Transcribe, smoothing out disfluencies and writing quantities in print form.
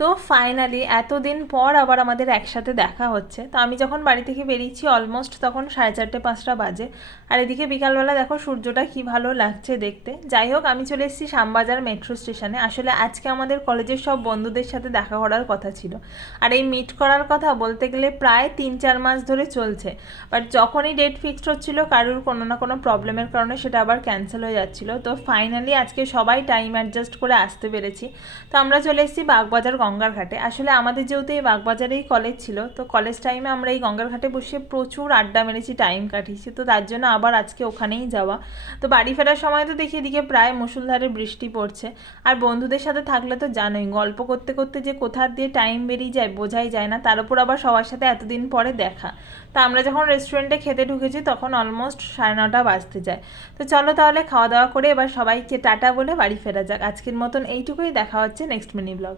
তো ফাইনালি এতদিন পর আবার আমাদের একসাথে দেখা হচ্ছে। তো আমি যখন বাড়ি থেকে বেরিয়েছি অলমোস্ট তখন 4:30-5টা বাজে। আর এদিকে বিকালবেলা দেখো সূর্যটা কি ভালো লাগছে দেখতে। যাই হোক, আমি চলে এসেছি শ্যামবাজার মেট্রো স্টেশনে। আসলে আজকে আমাদের কলেজের সব বন্ধুদের সাথে দেখা করার কথা ছিল। আর এই মিট করার কথা বলতে গেলে প্রায় 3-4 মাস ধরে চলছে। বাট যখনই ডেট ফিক্সড হচ্ছিল কারুর কোনো না কোনো প্রবলেমের কারণে সেটা আবার ক্যান্সেল হয়ে যাচ্ছিলো। তো ফাইনালি আজকে সবাই টাইম অ্যাডজাস্ট করে আসতে পেরেছি। তো আমরা চলে এসেছি বাগবাজার গঙ্গার ঘাটে। আসলে আমাদের যেহেতু এই বাগবাজারেই কলেজ ছিল, তো কলেজ টাইমে আমরা এই গঙ্গার ঘাটে বসে প্রচুর আড্ডা মেরেছি, টাইম কাটিয়েছি। তো তার জন্য আবার আজকে ওখানেই যাওয়া। তো বাড়ি ফেরার সময় তো দেখি এদিকে প্রায় মুষলধারে বৃষ্টি পড়ছে। আর বন্ধুদের সাথে থাকলে তো জানোই, গল্প করতে করতে যে কোথা দিয়ে টাইম বেরিয়ে যায় বোঝাই যায় না। তার উপর আবার সবার সাথে এতদিন পরে দেখা। তা আমরা যখন রেস্টুরেন্টে খেতে ঢুকেছি তখন অলমোস্ট 9:30 বাজতে যায়। তো চলো তাহলে খাওয়া দাওয়া করে এবার সবাইকে টাটা বলে বাড়ি ফেরা যাক। আজকের মতন এইটুকুই, দেখা হচ্ছে নেক্সট মিনি ব্লগ।